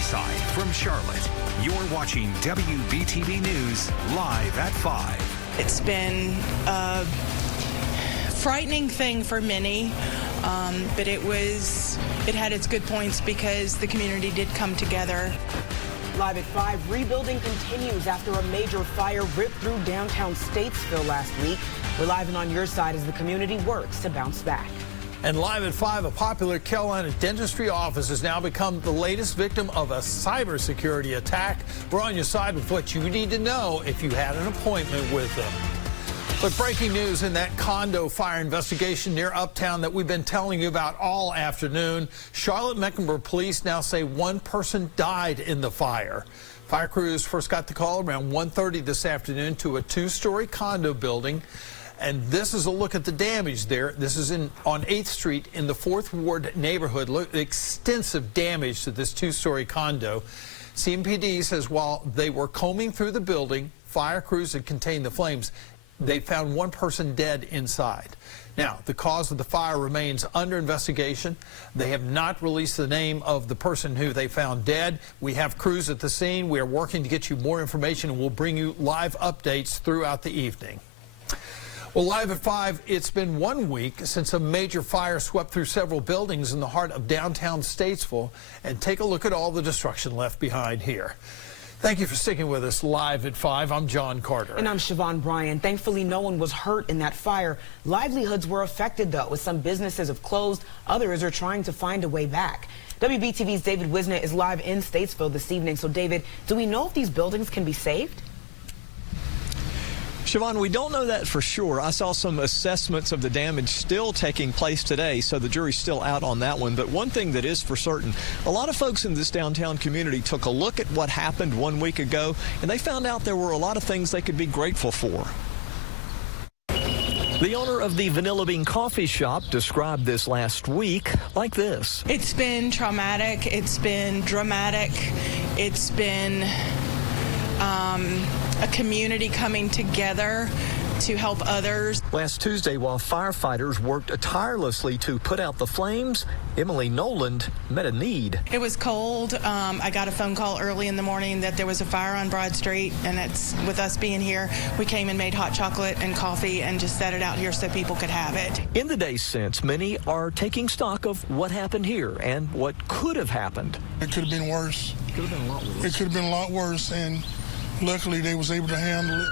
side from Charlotte. You're watching WBTV News live at 5. It's been a frightening thing for many, but it had its good points because the community did come together. Live at 5, rebuilding continues after a major fire ripped through downtown Statesville last week. We're live and on your side as the community works to bounce back. And live at 5, a popular Carolina dentistry office has now become the latest victim of a cybersecurity attack. We're on your side with what you need to know if you had an appointment with them. But breaking news in that condo fire investigation near Uptown that we've been telling you about all afternoon. Charlotte-Mecklenburg police now say one person died in the fire. Fire crews first got the call around 1:30 this afternoon to a two-story condo building. And this is a look at the damage there. This is on 8th Street in the 4th Ward neighborhood. Look, extensive damage to this two-story condo. CMPD says while they were combing through the building, fire crews had contained the flames. They found one person dead inside. Now, the cause of the fire remains under investigation. They have not released the name of the person who they found dead. We have crews at the scene. We are working to get you more information, and we'll bring you live updates throughout the evening. Well, live at 5, it's been 1 week since a major fire swept through several buildings in the heart of downtown Statesville. And take a look at all the destruction left behind here. Thank you for sticking with us live at 5. I'm John Carter. And I'm Siobhan Bryan. Thankfully, no one was hurt in that fire. Livelihoods were affected, though, as some businesses have closed. Others are trying to find a way back. WBTV's David Wisnett is live in Statesville this evening. So, David, do we know if these buildings can be saved? Siobhan, we don't know that for sure. I saw some assessments of the damage still taking place today, so the jury's still out on that one. But one thing that is for certain, a lot of folks in this downtown community took a look at what happened 1 week ago, and they found out there were a lot of things they could be grateful for. The owner of the Vanilla Bean Coffee Shop described this last week like this. It's been traumatic. It's been dramatic. It's been a community coming together to help others. Last Tuesday, while firefighters worked tirelessly to put out the flames, Emily Noland met a need. It was cold. I got a phone call early in the morning that there was a fire on Broad Street, and it's with us being here, we came and made hot chocolate and coffee and just set it out here so people could have it. In the days since, many are taking stock of what happened here and what could have happened. It could have been worse. It could have been a lot worse. It could have been a lot worse, and luckily they was able to handle it.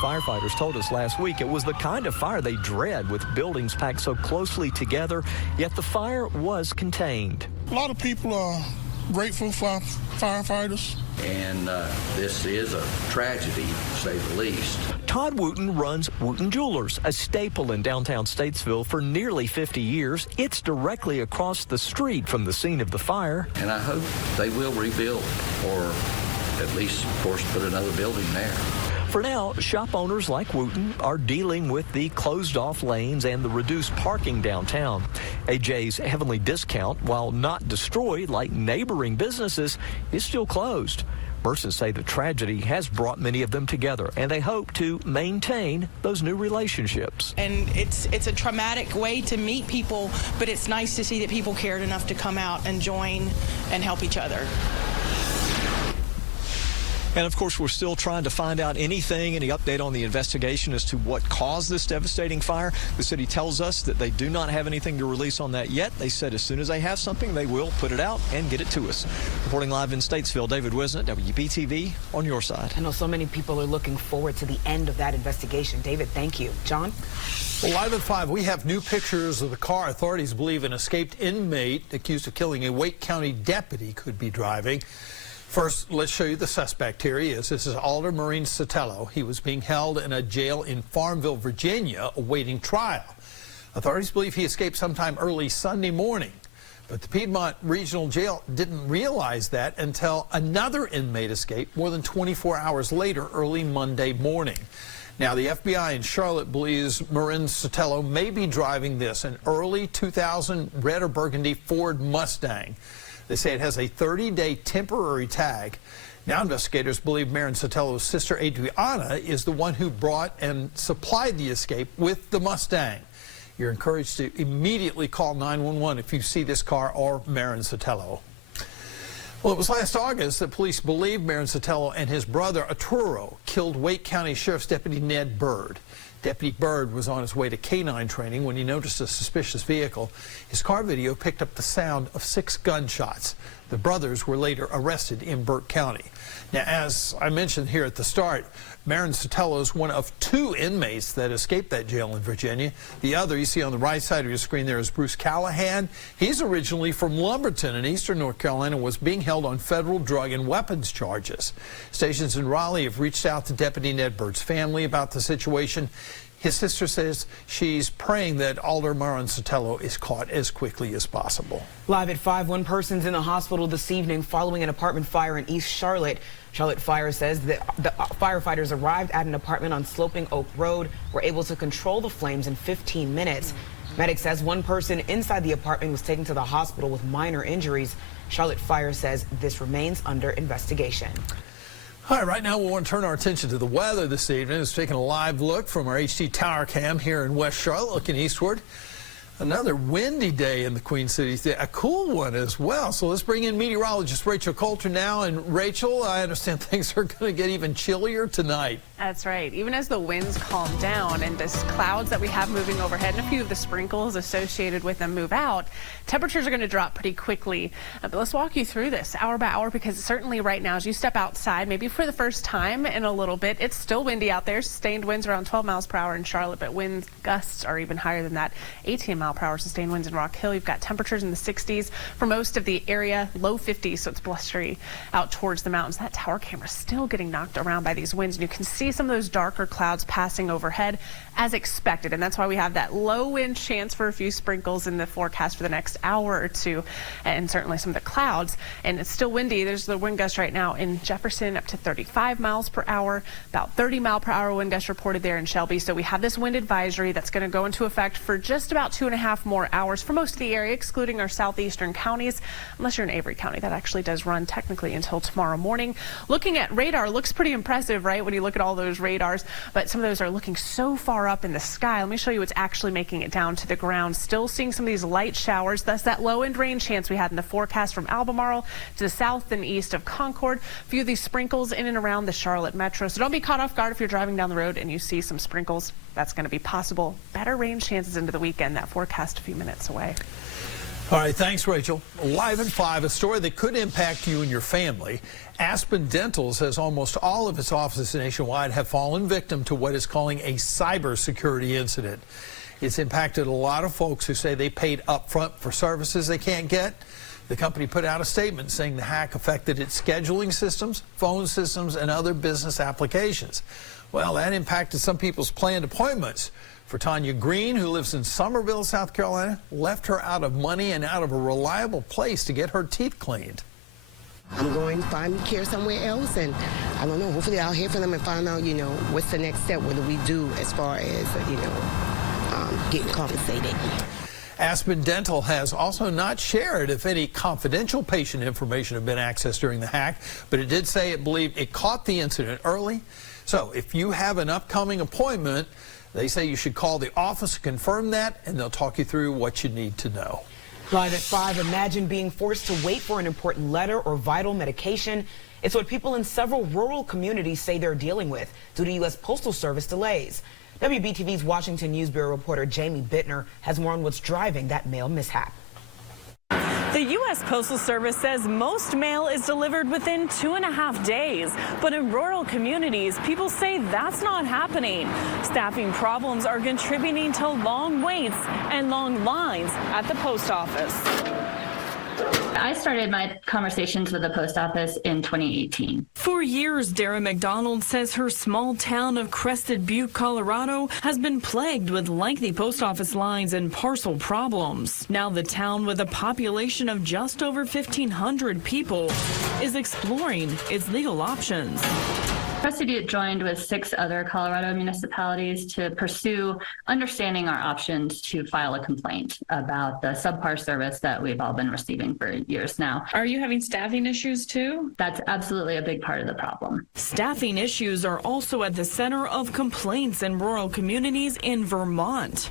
Firefighters told us last week it was the kind of fire they dread, with buildings packed so closely together, yet the fire was contained. A lot of people are grateful for firefighters. And this is a tragedy, to say the least. Todd Wooten runs Wooten Jewelers, a staple in downtown Statesville for nearly 50 years. It's directly across the street from the scene of the fire. And I hope they will rebuild, or at least, of course, put another building there. For now, shop owners like Wooten are dealing with the closed-off lanes and the reduced parking downtown. AJ's Heavenly Discount, while not destroyed like neighboring businesses, is still closed. Merchants say the tragedy has brought many of them together, and they hope to maintain those new relationships. And it's a traumatic way to meet people, but it's nice to see that people cared enough to come out and join and help each other. And of course, we're still trying to find out any update on the investigation as to what caused this devastating fire. The city tells us that they do not have anything to release on that yet. They said as soon as they have something, they will put it out and get it to us. Reporting live in Statesville, David Wisnett, WBTV, on your side. I know so many people are looking forward to the end of that investigation. David, thank you. John? Well, live at 5, we have new pictures of the car authorities believe an escaped inmate accused of killing a Wake County deputy could be driving. First, let's show you the suspect. Here he is. This is Alder Marine Sotelo. He was being held in a jail in Farmville, Virginia, awaiting trial. Authorities believe he escaped sometime early Sunday morning, but the Piedmont Regional Jail didn't realize that until another inmate escaped more than 24 hours later, early Monday morning. Now, the FBI in Charlotte believes Marine Sotelo may be driving an early 2000 red or burgundy Ford Mustang. They say it has a 30-day temporary tag. Now investigators believe Marin Sotelo's sister Adriana is the one who brought and supplied the escape with the Mustang. You're encouraged to immediately call 911 if you see this car or Marin Sotelo. Well, it was last August that police believe Marin Sotelo and his brother Arturo killed Wake County Sheriff's Deputy Ned Bird. Deputy Bird was on his way to canine training when he noticed a suspicious vehicle. His car video picked up the sound of 6 gunshots. The brothers were later arrested in Burke County. Now, as I mentioned here at the start, Marin Sotelo is one of 2 inmates that escaped that jail in Virginia. The other, you see on the right side of your screen there, is Bruce Callahan. He's originally from Lumberton in eastern North Carolina, was being held on federal drug and weapons charges. Stations in Raleigh have reached out to Deputy Ned Bird's family about the situation. His sister says she's praying that Alder Marin Sotelo is caught as quickly as possible. Live at 5, one person's in the hospital this evening following an apartment fire in East Charlotte. Charlotte Fire says that the firefighters arrived at an apartment on Sloping Oak Road, were able to control the flames in 15 minutes. Medic says one person inside the apartment was taken to the hospital with minor injuries. Charlotte Fire says this remains under investigation. All right, right now we want to turn our attention to the weather this evening. It's taking a live look from our HD Tower Cam here in West Charlotte, looking eastward. Another windy day in the Queen City, a cool one as well. So let's bring in meteorologist Rachel Coulter now. And Rachel, I understand things are going to get even chillier tonight. That's right. Even as the winds calm down and this clouds that we have moving overhead and a few of the sprinkles associated with them move out, temperatures are going to drop pretty quickly. But let's walk you through this hour by hour, because certainly right now as you step outside, maybe for the first time in a little bit, it's still windy out there. Sustained winds around 12 miles per hour in Charlotte, but wind gusts are even higher than that. 18 mile per hour sustained winds in Rock Hill. You've got temperatures in the 60s for most of the area, low 50s, so it's blustery out towards the mountains. That tower camera is still getting knocked around by these winds, and you can see some of those darker clouds passing overhead as expected, and that's why we have that low wind chance for a few sprinkles in the forecast for the next hour or two, and certainly some of the clouds. And it's still windy. There's the wind gust right now in Jefferson up to 35 miles per hour, about 30 mile per hour wind gust reported there in Shelby. So we have this wind advisory that's going to go into effect for just about 2.5 more hours for most of the area, excluding our southeastern counties, unless you're in Avery County. That actually does run technically until tomorrow morning. Looking at radar looks pretty impressive, right, when you look at all those radars, but some of those are looking so far up in the sky. Let me show you what's actually making it down to the ground. Still seeing some of these light showers. That's that low end rain chance we had in the forecast from Albemarle to the south and east of Concord. A few of these sprinkles in and around the Charlotte metro. So don't be caught off guard if you're driving down the road and you see some sprinkles. That's going to be possible. Better rain chances into the weekend. That forecast a few minutes away. All right, thanks, Rachel. Live at 5, a story that could impact you and your family. Aspen Dental says almost all of its offices nationwide have fallen victim to what it's calling a cybersecurity incident. It's impacted a lot of folks who say they paid up front for services they can't get. The company put out a statement saying the hack affected its scheduling systems, phone systems, and other business applications. Well, that impacted some people's planned appointments. For Tanya Green, who lives in Summerville, South Carolina, left her out of money and out of a reliable place to get her teeth cleaned. I'm going to find me care somewhere else, and I don't know, hopefully I'll hear from them and find out, you know, what's the next step. What do we do as far as, you know, getting compensated. Aspen Dental has also not shared if any confidential patient information have been accessed during the hack, but it did say it believed it caught the incident early. So if you have an upcoming appointment, they say you should call the office to confirm that, and they'll talk you through what you need to know. Live at 5, imagine being forced to wait for an important letter or vital medication. It's what people in several rural communities say they're dealing with due to U.S. Postal Service delays. WBTV's Washington News Bureau reporter Jamie Bittner has more on what's driving that mail mishap. The U.S. Postal Service says most mail is delivered within 2.5 days. But in rural communities, people say that's not happening. Staffing problems are contributing to long waits and long lines at the post office. I started my conversations with the post office in 2018. For years, Dara McDonald says her small town of Crested Butte, Colorado, has been plagued with lengthy post office lines and parcel problems. Now the town, with a population of just over 1,500 people, is exploring its legal options. Crested Butte joined with 6 other Colorado municipalities to pursue understanding our options to file a complaint about the subpar service that we've all been receiving for years now. Are you having staffing issues too? That's absolutely a big part of the problem. Staffing issues are also at the center of complaints in rural communities in Vermont.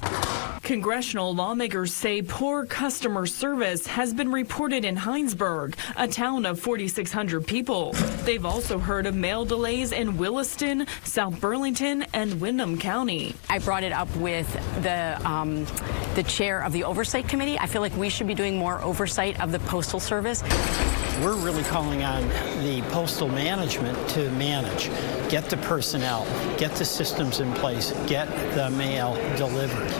Congressional lawmakers say poor customer service has been reported in Hinesburg, a town of 4,600 people. They've also heard of mail delays in Williston, South Burlington, and Windham County. I brought it up with the chair of the Oversight Committee. I feel like we should be doing more oversight of the Postal Service. We're really calling on the postal management to manage, get the personnel, get the systems in place, get the mail delivered.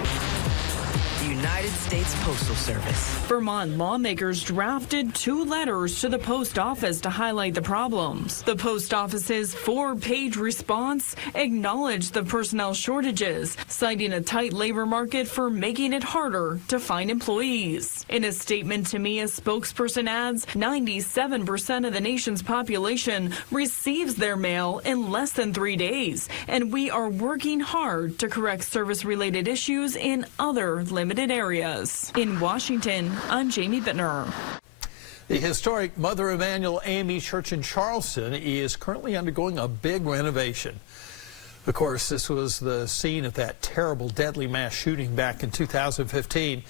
United States Postal Service. Vermont lawmakers drafted 2 letters to the post office to highlight the problems. The post office's 4-page response acknowledged the personnel shortages, citing a tight labor market for making it harder to find employees. In a statement to me, a spokesperson adds 97% of the nation's population receives their mail in less than 3 days, and we are working hard to correct service-related issues in other limited areas. In Washington, I'm Jamie Bittner. The historic Mother Emanuel AME Church in Charleston is currently undergoing a big renovation. Of course, this was the scene of that terrible, deadly mass shooting back in 2015.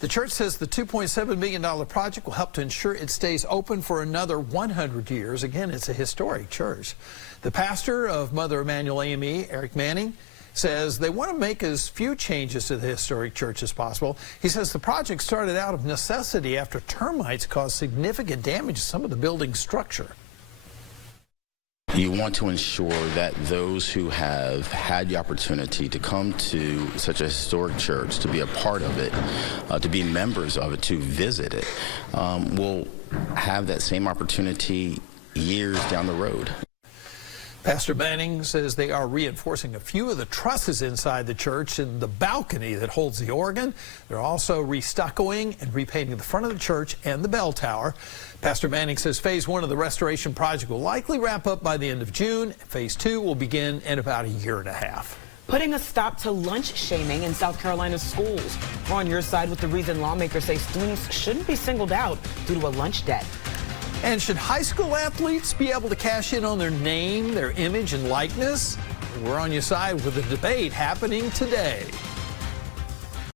The church says the $2.7 million project will help to ensure it stays open for another 100 years. Again, it's a historic church. The pastor of Mother Emanuel AME, Eric Manning, says they want to make as few changes to the historic church as possible. He says the project started out of necessity after termites caused significant damage to some of the building's structure. You want to ensure that those who have had the opportunity to come to such a historic church, to be a part of it, to be members of it, to visit it, will have that same opportunity years down the road. Pastor Manning says they are reinforcing a few of the trusses inside the church and the balcony that holds the organ. They're also restuccoing and repainting the front of the church and the bell tower. Pastor Manning says phase 1 of the restoration project will likely wrap up by the end of June. Phase 2 will begin in about a year and a half. Putting a stop to lunch shaming in South Carolina's schools. We're on your side with the reason lawmakers say students shouldn't be singled out due to a lunch debt. And should high school athletes be able to cash in on their name, their image, and likeness? We're on your side with a debate happening today.